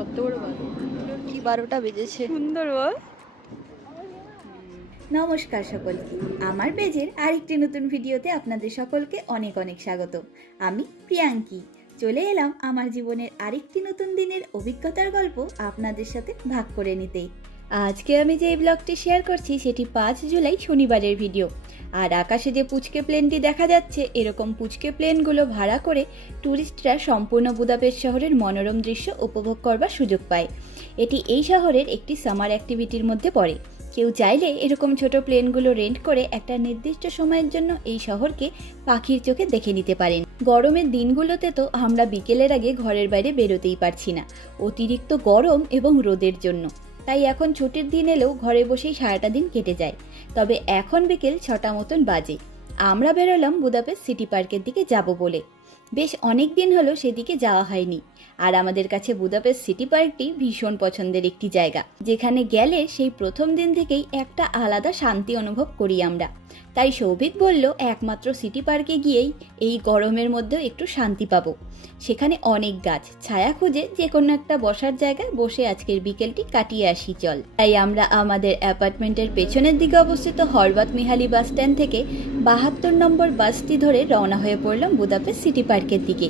কত বড় বাজে, কি 12টা বেজেছে। সুন্দর বল। নমস্কার সকলকে, আমার পেজের আরেকটি নতুন ভিডিওতে আপনাদের সকলকে অনেক অনেক স্বাগত। আমি প্রিয়াঙ্কি চলে এলাম আমার জীবনের আরেকটি নতুন দিনের অভিজ্ঞতার গল্প আপনাদের সাথে ভাগ করে নিতে। আজকে আমি যে ব্লগটি শেয়ার করছি সেটি 5 জুলাই শনিবারের ভিডিও। আর আকাশে যে পুচকে প্লেনটি দেখা যাচ্ছে, এরকম পুচকে প্লেনগুলো ভাড়া করে ট্যুরিস্টরা সম্পূর্ণ বুদাপেস্ট শহরের মনোরম দৃশ্য উপভোগ করবার সুযোগ পায়। এটি এই শহরের একটি সামার অ্যাক্টিভিটির মধ্যে পড়ে। কেউ চাইলে এরকম ছোট প্লেনগুলো রেন্ট করে একটা নির্দিষ্ট সময়ের জন্য এই শহরকে পাখির চোখে দেখে নিতে পারেন। গরমের দিনগুলোতে তো আমরা বিকেলের আগে ঘরের বাইরে বেরোতেই পারছি না, অতিরিক্ত গরম এবং রোদের জন্য। তাই এখন ছুটির দিন এলেও ঘরে বসেই সারাটা দিন কেটে যায়। তবে এখন বিকেল 6টা মতন বাজে। আমরা বেরোলাম বুদাপেস্ট সিটি পার্কের দিকে যাব বলে। বেশ অনেক দিন হলো সেদিকে যাওয়া হয়নি। আর আমাদের কাছে বুদাপেস্ট সিটি পার্কটি ভীষণ পছন্দের একটি জায়গা, যেখানে গেলে সেই প্রথম দিন থেকেই একটা আলাদা শান্তি অনুভব করি আমরা। তাই সৌভিক বলল একমাত্র সিটি পার্কে গিয়েই এই গরমের মধ্যেও একটু শান্তি পাবো। সেখানে অনেক গাছ, ছায়া খুঁজে যে কোনো একটা বসার জায়গায় বসে আজকের বিকেলটি কাটিয়ে আসি চল। তাই আমরা আমাদের অ্যাপার্টমেন্টের পেছনের দিকে অবস্থিত হরবাত মিহালি বাস স্ট্যান্ড থেকে 72 নম্বর বাসটি ধরে রওনা হয়ে পড়লাম বুদাপেস্ট সিটি পার্কের দিকে।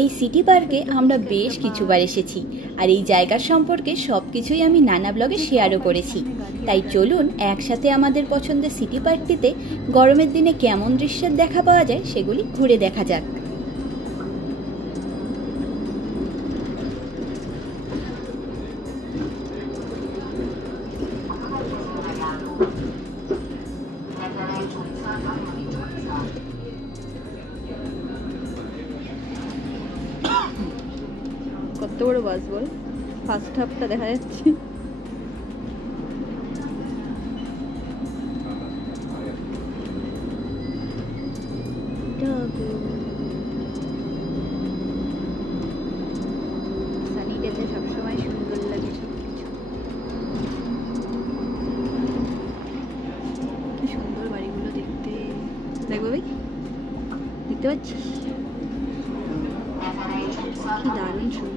এই সিটি পার্কে আমরা বেশ কিছুবার এসেছি, আর এই জায়গার সম্পর্কে সবকিছুই আমি নানা ব্লগে শেয়ারও করেছি। তাই চলুন একসাথে আমাদের পছন্দের সিটি পার্কটিতে গরমের দিনে কেমন দৃশ্যের দেখা পাওয়া যায় সেগুলি ঘুরে দেখা যাক। কত বড় বাস বল, ফার্স্ট হাফটা দেখা যাচ্ছে। সানি ডেতে সবসময় সুন্দর লাগে সবকিছু। কি সুন্দর বাড়িগুলো দেখতে, দেখবো ভাই, দেখতে পাচ্ছিস কি দারুণ সুন্দর।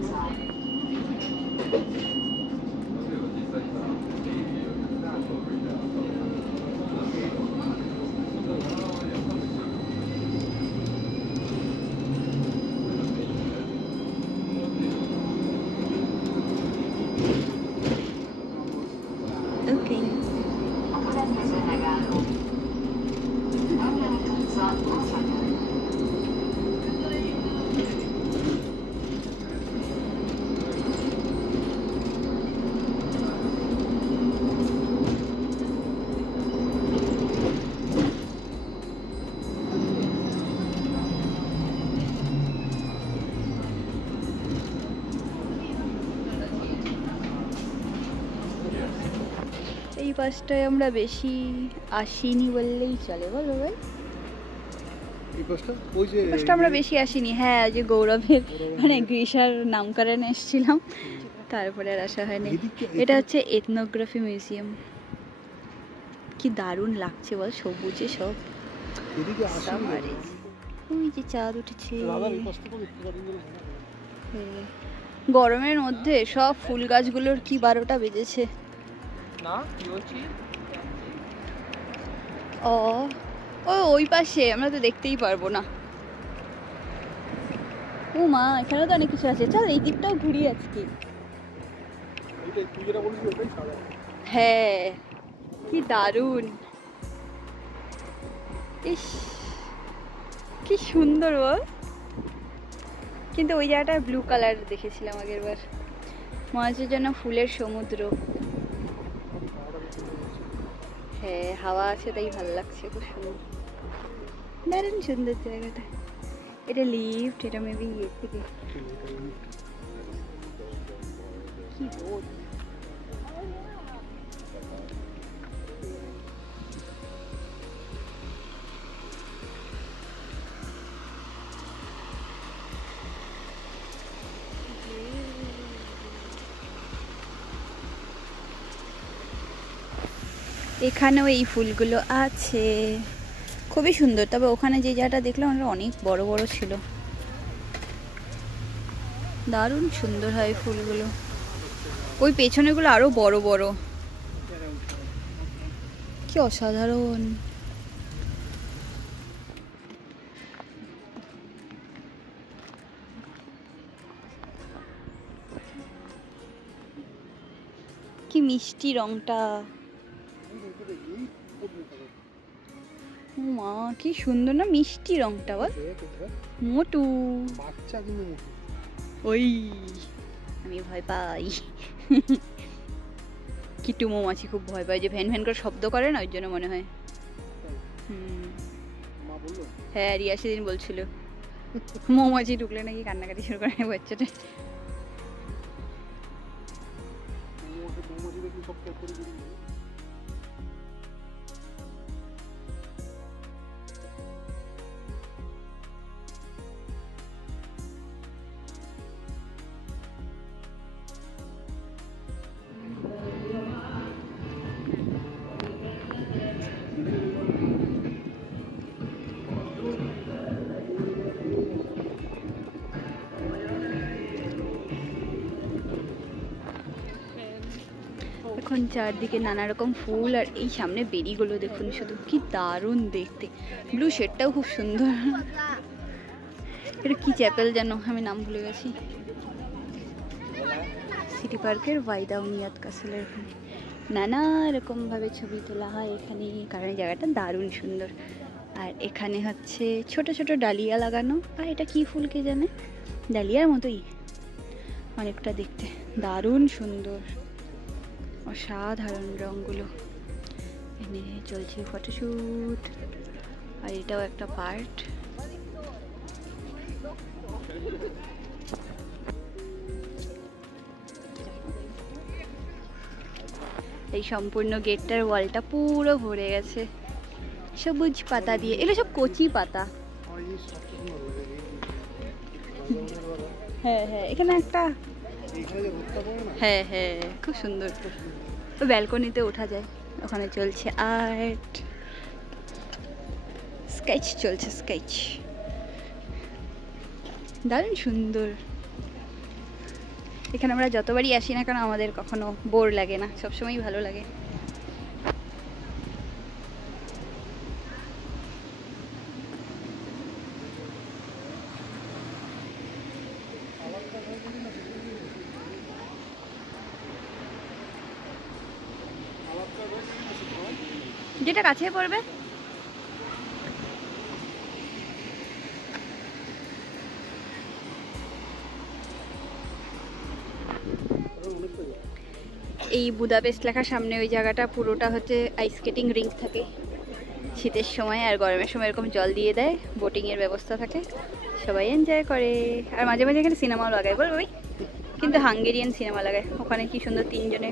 Okay. এই বাসটায় আমরা বেশি আসিনি বললেই চলে, বলো ভাই। এই বাসটা আমরা বেশি আসিনি। হ্যাঁ, যে গৌরবের মানে গ্রীষার নামকরণে এসেছিলাম, তারপরে আর আসা হয়নি। এটা হচ্ছে এথনোগ্রাফি মিউজিয়াম। কি দারুণ লাগছে বল, সবুজে সব। ওই যে চাঁদ উঠেছে। গরমের মধ্যে সব ফুল গাছগুলোর কি 12টা বেজেছে না, কি বলছিস? ওই পাশে আমরা তো দেখতেই পারবো না। ও মা, এখানে তো অনেক কিছু আছে। চল এই দিকটাও ঘুরি আজকে। হ্যাঁ, কি দারুণ, ইস কি সুন্দর বল। কিন্তু ওই জায়গাটা ব্লু কালার দেখেছিলাম আগের বার, মনে হচ্ছে যেন ফুলের সমুদ্র। হ্যাঁ, হাওয়া আছে তাই ভালো লাগছে, খুব সুন্দর, দারুণ সুন্দর জায়গাটা। এটা লিফট, এটা মেবি ইয়ে থেকে। কি রোদ। এখানেও এই ফুলগুলো আছে, খুবই সুন্দর। তবে ওখানে যে জায়গাটা দেখলাম ওটা অনেক বড় বড় ছিল। দারুণ সুন্দর হয় ফুলগুলো। ওই পেছনেগুলো আরো বড় বড়, কি অসাধারণ। কি মিষ্টি রংটা, মা কি সুন্দর না মিষ্টি রংটা, বল মোটু। ওই আমি ভয় পাই কিটু মৌমাছি খুব ভয় পায়, যে ভ্যান ভ্যান করে শব্দ করে না, ওই জন্য মনে হয়। হ্যাঁ রিয়া সেদিন বলছিল মৌমাছি ঢুকলে নাকি কান্নাকাটি শুরু করে বাচ্চাটা। এখন চারদিকে নানা রকম ফুল, আর এই সামনে বেরিগুলো দেখুন শুধু, কি দারুণ দেখতে। ব্লু শেডটাও খুব সুন্দর। এটা কি চ্যাপেল যেন, আমি নাম ভুলে গেছি। সিটি পার্কের ওয়াইদাউনিয়াত কাসেলের ওখানে নানা রকম ভাবে ছবি তোলা হয় এখানে, কারণ এই জায়গাটা দারুণ সুন্দর। আর এখানে হচ্ছে ছোট ছোট ডালিয়া লাগানো, আর এটা কি ফুল কে জানে, ডালিয়ার মতোই অনেকটা দেখতে, দারুণ সুন্দর, অসাধারণ রঙগুলো। এখানে চলছে ফটোশুট, আর এটাও একটা পার্ট। এই সম্পূর্ণ গেটটার ওয়ালটা পুরো ভরে গেছে সবুজ পাতা দিয়ে, এগুলো সব কচি পাতা। হ্যাঁ হ্যাঁ এখানে একটা, হ্যাঁ হ্যাঁ খুব সুন্দর, ব্যালকনিতে ওঠা যায়। ওখানে চলছে আর্ট, স্কেচ চলছে, স্কেচ দারুণ সুন্দর। এখানে আমরা যতবারই আসি না কেন আমাদের কখনো বোর লাগে না, সবসময়ই ভালো লাগে। যেটা কাছে পড়বে। এই বুদাপেস্ট লেখার সামনে ওই জায়গাটা পুরোটা হচ্ছে আইস স্কেটিং রিঙ্ক থাকে শীতের সময়, আর গরমের সময় এরকম জল দিয়ে দেয়, বোটিংয়ের ব্যবস্থা থাকে, সবাই এনজয় করে। আর মাঝে মাঝে এখানে সিনেমাও লাগায়, বল ভাই, কিন্তু হাঙ্গেরিয়ান সিনেমা লাগায়। ওখানে কি সুন্দর তিনজনে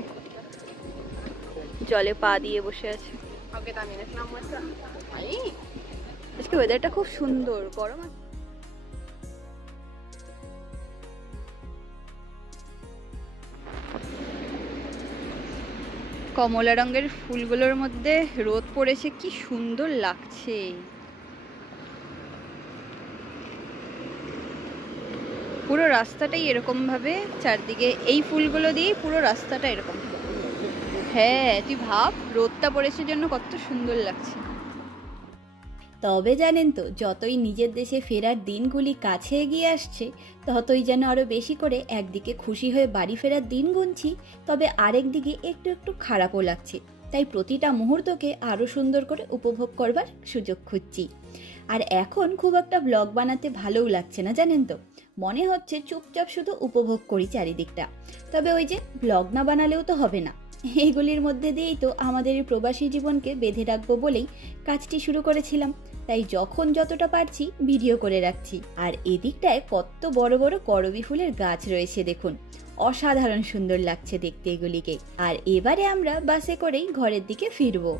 জলে পা দিয়ে বসে আছে। আজকে ওয়েদারটা খুব সুন্দর, গরম আছে। কমলা রঙের ফুলগুলোর মধ্যে রোদ পড়েছে, কি সুন্দর লাগছে। পুরো রাস্তাটাই এরকম ভাবে চারদিকে এই ফুলগুলো দিয়ে পুরো রাস্তাটা এরকম। হ্যাঁ তুই ভাব, রোদটা পড়েছে জন্য কত সুন্দর লাগছে। তবে জানেন তো, যতই নিজের দেশে ফেরার দিনগুলি কাছে এগিয়ে আসছে, ততই যেন আরো বেশি করে একদিকে খুশি হয়ে বাড়ি ফেরার দিন গুনছি, তবে আরেক দিকে একটু একটু খারাপও লাগছে। তাই প্রতিটা মুহূর্তকে আরো সুন্দর করে উপভোগ করবার সুযোগ খুঁজছি। আর এখন খুব একটা ব্লগ বানাতে ভালোও লাগছে না, জানেন তো, মনে হচ্ছে চুপচাপ শুধু উপভোগ করি চারিদিকটা। তবে ওই যে ব্লগ না বানালেও তো হবে না, এইগুলির মধ্যে দিয়েই তো আমাদের এই প্রবাসী জীবনকে বেঁধে রাখবো বলেই কাজটি শুরু করেছিলাম। তাই যখন যতটা পারছি ভিডিও করে রাখছি। আর এদিকটায় কত বড় বড় করবী ফুলের গাছ রয়েছে দেখুন, অসাধারণ সুন্দর লাগছে দেখতে এগুলিকে। আর এবারে আমরা বাসে করেই ঘরের দিকে ফিরবো।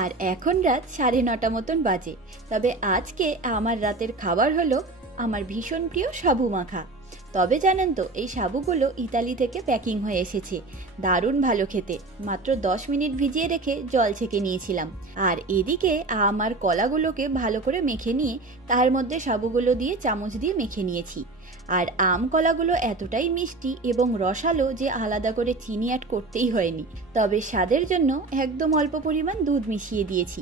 আর এখন রাত 9:30 মতন বাজে। তবে আজকে আমার রাতের খাবার হলো আমার ভীষণ প্রিয় সাবু মাখা। তবে জানেন তো, এই সাবুগুলো ইতালি থেকে প্যাকিং হয়ে এসেছে। দারুণ ভালো খেতে। মাত্র 10 মিনিট ভিজিয়ে রেখে জল ছেঁকে নিয়েছিলাম। আর এদিকে আম আর কলাগুলোকে ভালো করে মেখে নিয়ে তার মধ্যে সাবুগুলো দিয়ে চামচ দিয়ে মেখে নিয়েছি। আর আম কলাগুলো এতটাই মিষ্টি এবং রসালো যে আলাদা করে চিনি অ্যাড করতেই হয়নি। তবে স্বাদের জন্য একদম অল্প পরিমাণ দুধ মিশিয়ে দিয়েছি।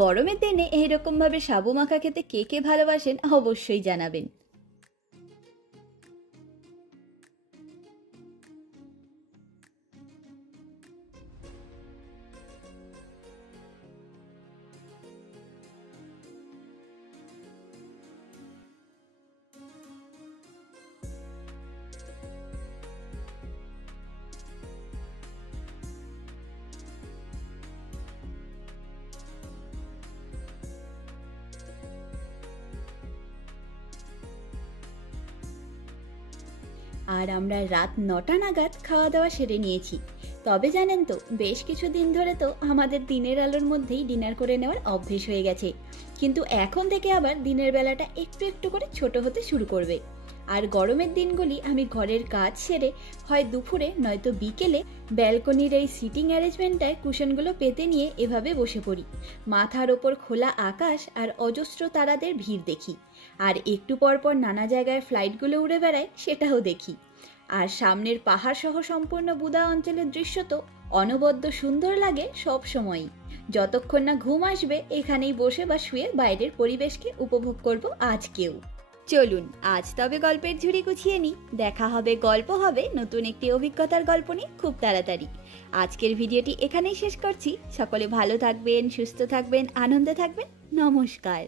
গরমের দিনে এইরকমভাবে সাবু মাখা খেতে কে কে ভালোবাসেন অবশ্যই জানাবেন। আর আমরা রাত 9টা নাগাদ খাওয়া দাওয়া সেরে নিয়েছি। তবে জানেন তো, বেশ কিছু দিন ধরে তো আমাদের দিনের আলোর মধ্যেই ডিনার করে নেওয়ার অভ্যেস হয়ে গেছে, কিন্তু এখন থেকে আবার দিনের বেলাটা একটু একটু করে ছোট হতে শুরু করবে। আর গরমের দিনগুলি আমি ঘরের কাজ সেরে হয় দুপুরে নয়তো বিকেলে ব্যালকনির এই সিটিং অ্যারেঞ্জমেন্টটায় কুশনগুলো পেতে নিয়ে এভাবে বসে পড়ি। মাথার ওপর খোলা আকাশ আর অজস্র তারাদের ভিড় দেখি। আর একটু পরপর নানা জায়গায় ফ্লাইটগুলো উড়ে বেড়ায়, সেটাও দেখি। আর সামনের পাহাড় সহ সম্পূর্ণ বুদা অঞ্চলের দৃশ্য তো অনবদ্য সুন্দর লাগে সব সময়ই। যতক্ষণ না ঘুম আসবে এখানেই বসে বা শুয়ে বাইরের পরিবেশকে উপভোগ করব আজকেও। চলুন আজ তবে গল্পের ঝুড়ি গুছিয়ে নিই। দেখা হবে, গল্প হবে নতুন একটি অভিজ্ঞতার গল্প নিয়ে খুব তাড়াতাড়ি। আজকের ভিডিওটি এখানেই শেষ করছি। সকলে ভালো থাকবেন, সুস্থ থাকবেন, আনন্দে থাকবেন। নমস্কার।